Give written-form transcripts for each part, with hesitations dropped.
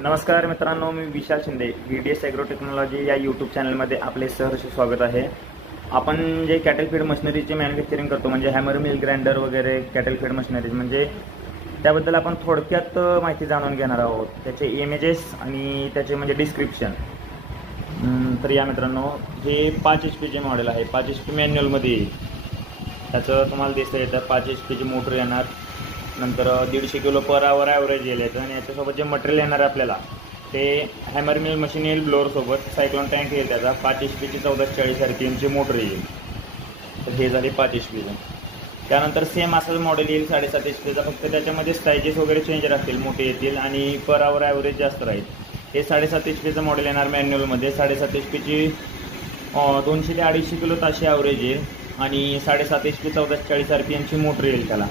नमस्कार मित्रांनो, मी विशाल Shinde VDS agro technology या यूट्यूब चॅनलमध्ये आपले सहर्ष स्वागत आहे। आपण जे कॅटल फीड मशिनरीचे मॅन्युफॅक्चरिंग करतो म्हणजे हॅमर मिल, ग्राइंडर वगैरे कॅटल फीड मशिनरीज म्हणजे त्याबद्दल आपण थोडक्यात माहिती जाणून घेणार आहोत, त्याचे इमेजेस आणि त्याचे म्हणजे डिस्क्रिप्शन। तर या मित्रांनो, हे 5 HP मॉडेल आहे। 5 HP मॅन्युअलमध्ये त्याचं तुम्हाला दिसतं येतं 5 HP मोटर येणार, नंतर 150 किलो पर आवर ॲव्हरेज येईल याचं। आणि याच्यासोबत जे मटेरियल येणार आपल्याला ते हॅमर मिल मशीन येईल, ब्लोअरसोबत सायक्लोन टँक येईल त्याचा। 5 HP 1440 RPM मोटर येईल। तर हे झाले 5 HP। त्यानंतर सेम असंच मॉडेल येईल 7.5 HP फक्त त्याच्यामध्ये सायजेस वगैरे चेंज राहतील, मोठे येतील आणि पर आवर ॲव्हरेज जास्त राहील। हे 7.5 HP मॉडेल येणार मॅन्युअलमध्ये। 7.5 HP 200 ते 250 किलो ताशी ॲव्हरेज येईल आणि 7.5 HP 1440 RPM मोटर येईल त्याला।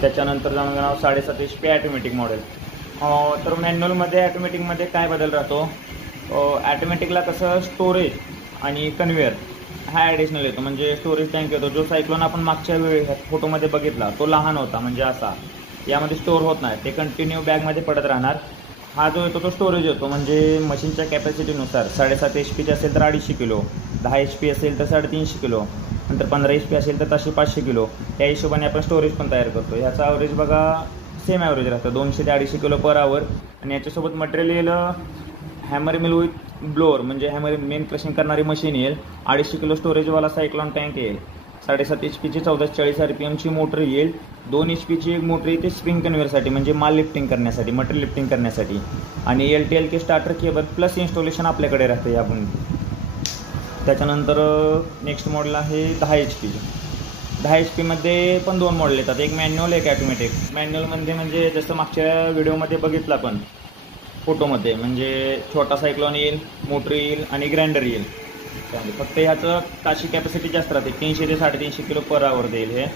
त्याच्यानंतर जाणून घेणार 7.5 HP ॲटोमॅटिक मॉडेल। तर मॅन्युअलमध्ये ॲटोमॅटिकमध्ये काय बदल राहतो, ॲटोमॅटिकला कसं स्टोरेज आणि कन्व्हेअर हा ॲडिशनल येतो, म्हणजे स्टोरेज टँक येतो। जो सायक्लोन आपण मागच्या फोटोमध्ये बघितला तो लहान होता, म्हणजे असा यामध्ये स्टोअर होत नाही, ते कंटिन्यू बॅगमध्ये पडत राहणार। हा जो येतो तो स्टोरेज येतो, म्हणजे मशीनच्या कॅपॅसिटीनुसार 7.5 HP असेल तर 250 किलो, 10 HP असेल तर 350 किलो, नंतर 15 HP असेल तर तशी 500 किलो, या हिशोबाने आपण स्टोरेज पण तयार करतो। ह्याचा ॲव्हरेज बघा सेम ॲव्हरेज राहतं 200 ते 250 किलो पर आवर। आणि याच्यासोबत मटेरियल येईल हॅमर मिल विथ ब्लोअर, म्हणजे हॅमर मेन क्रशिंग करणारी मशीन येईल। 250 किलो स्टोरेजवाला सायक्लोन टँक येईल। 7.5 HP 1440 RPM मोटर येईल। 2 HP एक मोटर येते स्प्रिंग कन्व्हेअरसाठी, म्हणजे माल लिफ्टिंग करण्यासाठी, मटेरियल लिफ्टिंग करण्यासाठी। आणि LTLK starter cable plus installation आपल्याकडे राहते यापून। त्याच्यानंतर नेक्स्ट मॉडेल आहे 10 HP। 10 HP मध्ये पण 2 मॉडेल येतात, एक मॅन्युअल एक ॲटोमॅटिक। मॅन्युअलमध्ये म्हणजे जसं मागच्या व्हिडिओमध्ये बघितलं आपण फोटोमध्ये, म्हणजे छोटा सायक्लोन येईल, मोटर येईल आणि ग्राइंडर येईल। फक्त ह्याचं ताशी कॅपॅसिटी जास्त राहते, 300 ते 350 किलो पर आवर देईल हे,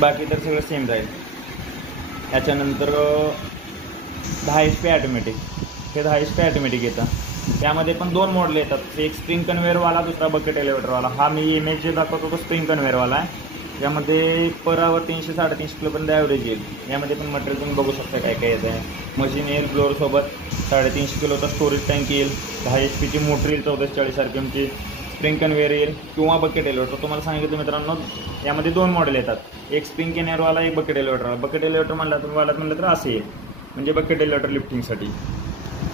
बाकी तर सगळं सेम राहील। त्याच्यानंतर 10 HP ॲटोमॅटिक। हे 10 HP ॲटोमॅटिक येतं, त्यामध्ये पण 2 मॉडेल येतात, एक स्प्रिंग कन्व्हेअरवाला, दुसरा बकेट एलिव्हेटरवाला। हा मी इमेज जे दाखवतो तो स्प्रिंग कन्व्हेअरवाला आहे। यामध्ये पर आवर 300 ते 350 किलोपर्यंत ॲव्हरेज येईल। यामध्ये पण मटेरियल तुम्ही बघू शकता काय काय येतं आहे। मशीन येईल ब्लोअरसोबत, 350 किलोचा स्टोरेज टँक येईल, 10 HP मोटर येईल 1440 RPM, स्प्रिंग कन्व्हेअर येईल किंवा बकेट एलिव्हेटर। तुम्हाला सांगितलं मित्रांनो, यामध्ये 2 मॉडेल येतात, एक स्प्रिंग कन्व्हेअरवाला, एक बकेट एलिव्हेटरवाला। बकेट एलिव्हेटर म्हणलं तर असे येईल, म्हणजे बकेट एलिव्हेटर लिफ्टिंगसाठी,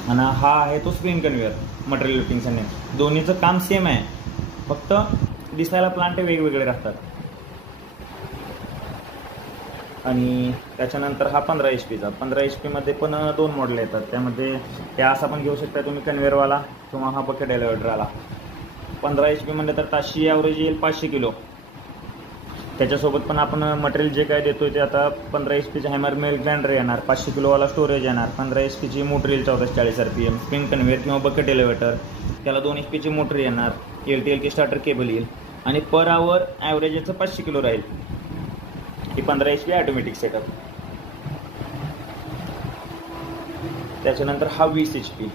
आणि हा आहे तो स्प्रिंग कन्व्हेअर मटेरियल लिफ्टिंगसाठी। दोन्हीचं काम सेम आहे, फक्त दिसायला प्लांट वेगवेगळे राहतात। आणि त्याच्यानंतर हा 15 HP 15 HP मध्ये पण 2 मॉडेल येतात, त्यामध्ये त्या असा पण घेऊ शकता तुम्ही कन्व्हेअरवाला किंवा हा बकेट एलिव्हेटरवाला। 15 HP म्हणलं तर ताशी ॲव्हरेज येईल 500 किलो। त्याच्यासोबत पण आपण मटेरियल जे काय देतो ते आता 15 HP हॅमर मिल ग्राइंडर येणार, 500 किलोवाला स्टोरेज येणार, 15 HP मोटर येईल 1440 RPM, स्प्रिंग कन्व्हेअर किंवा बकेट एलिव्हेटर, त्याला 2 HP मोटर येणार, LTLK स्टार्टर केबल येईल आणि पर आवर ॲव्हरेज याचं 500 किलो राहील। ही 15 HP ॲटोमॅटिक सेटअप। त्याच्यानंतर हा 20 HP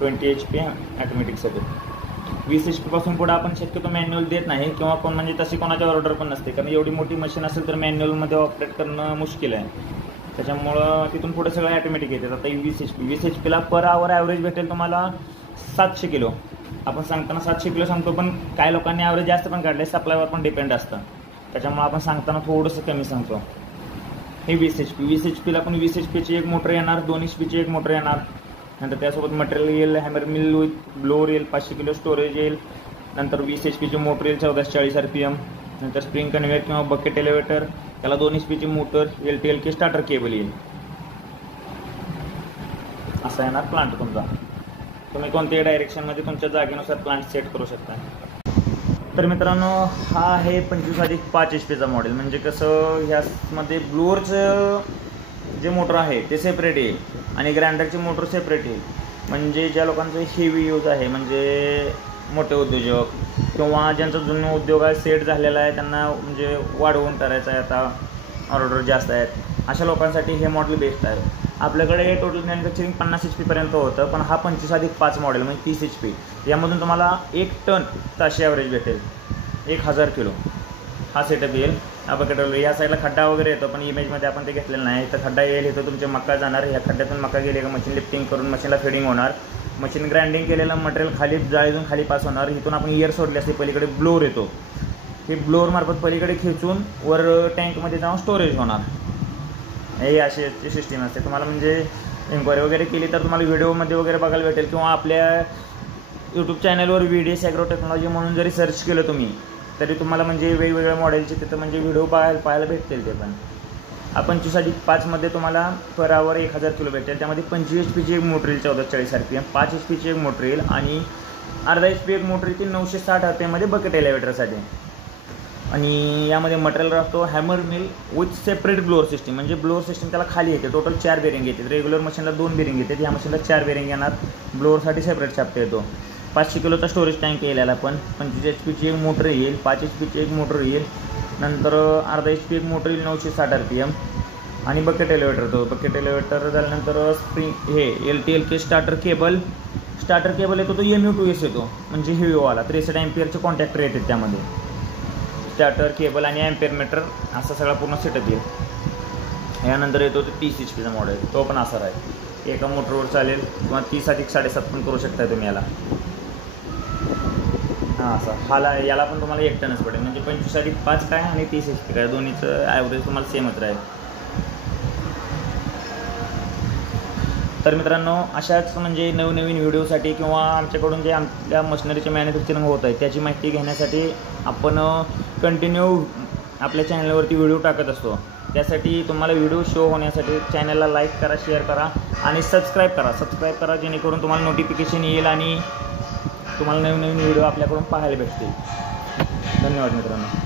20 HP automatic setup. 20 HP पासून पुढे आपण शक्यतो मॅन्युअल देत नाही, किंवा कोण म्हणजे तशी कोणाची ऑर्डर पण नसते, कारण एवढी मोठी मशीन असेल तर मॅन्युअलमध्ये ऑपरेट करणं मुश्किल आहे। त्याच्यामुळं तिथून पुढे सगळं ॲटोमॅटिक येतात। आता 20 HPला पर आवर ॲव्हरेज भेटेल तुम्हाला 700 किलो। आपण सांगताना 700 किलो सांगतो, पण काही लोकांनी ॲव्हरेज जास्त पण काढले, सप्लायवर पण डिपेंड असतं, त्याच्यामुळे आपण सांगताना थोडंसं कमी सांगतो। हे 20 HP। 20 HPला पण 20 HP एक मोटर येणार, 2 HP एक मोटर येणार, नंतर त्यासोबत मटेरियल येईल हॅमर मिल विथ ब्लोअर येईल, 500 किलो स्टोरेज येईल, नंतर 20 HP मोटर येईल 1440 RPM, नंतर स्प्रिंग कन्व्हेअर किंवा बकेट एलिव्हेटर, त्याला 2 HP motor, LTLK starter cable येईल। असा येणार प्लांट तुमचा। तुम्ही कोणत्याही डायरेक्शनमध्ये तुमच्या जागेनुसार प्लांट सेट करू शकता। तर मित्रांनो, हा आहे 25+5 HP मॉडेल। म्हणजे कसं, ह्यामध्ये ब्लोअरचं जे मोटर आहे ते सेपरेट येईल आणि ग्राइंडरची मोटर सेपरेट येईल। म्हणजे ज्या लोकांचं हेवी यूज आहे, म्हणजे मोठे उद्योजक किंवा ज्यांचा जुना उद्योग आहे, सेट झालेला आहे, त्यांना म्हणजे वाढवून करायचं आहे, आता ऑर्डर जास्त आहेत, अशा लोकांसाठी हे मॉडेल बेस्ट आहे। आपल्याकडे टोटल मॅन्युफॅक्चरिंग 50 HP पर्यंत होतं, पण हा 25+5 मॉडेल म्हणजे 30 HP। यामधून तुम्हाला 1 टन ताशी ॲव्हरेज भेटेल, 1000 किलो हा सेटअप येईल। हा बकेट रोलर. या साईडला खड्डा वगैरे येतो, पण इमेजमध्ये आपण ते घेतलेलं नाही. तर खड्डा येईल, इथं तुमचे मक्का जाणार, ह्या खड्ड्यातून मक्का गेले का मशीन लिफ्टिंग करून मशीनला फिडिंग होणार. मशीन ग्राइंडिंग केलेलं मटेरियल खाली जाळीतून खाली पास होणार. इथून आपण एअर सोडली असते, पलीकडे ब्लोअर येतो, हे ब्लोअर मार्फत पलीकडे खेचून वर टँकमध्ये जाऊन स्टोरेज होणार. हे अशी सिस्टीम असते. तुम्हाला म्हणजे इन्क्वायरी वगैरे केली तर तुम्हाला व्हिडिओमध्ये वगैरे बघायला भेटेल, किंवा आपल्या यूट्यूब चॅनलवर VDS ॲग्रो टेक्नॉलॉजी म्हणून जरी सर्च केलं तुम्ही तरी तुम्हाला म्हणजे वेगवेगळ्या मॉडेलचे तिथं म्हणजे व्हिडिओ पाहायला भेटतील. ते पण 25+5 तुम्हाला पर आवर 1000 किलो भेटेल. त्यामध्ये 25 HP एक मोटर येईल 1440 RPM, 5 HP एक मोटर येईल आणि अर्धा HP एक मोटर येतील 960 RPM बकेट एलिव्हेटरसाठी. आणि यामध्ये मटेरियल राहतो hammer mill with separate blower system. म्हणजे ब्लोअर सिस्टीम त्याला खाली येते. टोटल 4 बेरिंग येते. रेग्युलर मशीनला 2 बेरिंग येते, ह्या मशीनला 4 बेरिंग येणार. ब्लोअरसाठी सेपरेट छापता येतो. 500 किलोचा स्टोरेज टँक येईल याला पण. 25 HP एक मोटर येईल, 5 HP एक मोटर येईल, नंतर अर्धा HP एक मोटर येईल 960 RPM आणि बकेट एलिव्हेटर. तो बकेट एलिव्हेटर झाल्यानंतर स्प्रिंग हे LTLK स्टार्टर केबल येतो. तो MU2S येतो, म्हणजे हेवीवाला 63 अँपिअरचे कॉन्टॅक्टर येतात त्यामध्ये. स्टार्टर केबल आणि अँपिअर मीटर असा सगळा पूर्ण सेटअप येईल. यानंतर येतो तो 30 HP मॉडेल, तो पण असा आहे. एका मोटरवर चालेल, किंवा 30+7 पण करू शकता तुम्ही याला. हां असं याला पण तुम्हाला 1 टनच पडेल. म्हणजे 25+5 काय आणि 30 HP काय, दोन्हीचं ॲव्हरेज तुम्हाला सेमच राहील. तर मित्रांनो, अशाच म्हणजे नवीन व्हिडिओसाठी किंवा आमच्याकडून जे आपल्या मशिनरीचे मॅन्युफॅक्चरिंग होत आहे त्याची माहिती घेण्यासाठी आपण कंटिन्यू आपल्या चॅनलवरती व्हिडिओ टाकत असतो. त्यासाठी तुम्हाला व्हिडिओ शो होण्यासाठी चॅनलला लाईक करा, शेअर करा आणि सबस्क्राईब करा जेणेकरून तुम्हाला नोटिफिकेशन येईल आणि तुम्हाला नवीन व्हिडिओ आपल्याकडून पाहायला भेटतील. धन्यवाद मित्रांनो.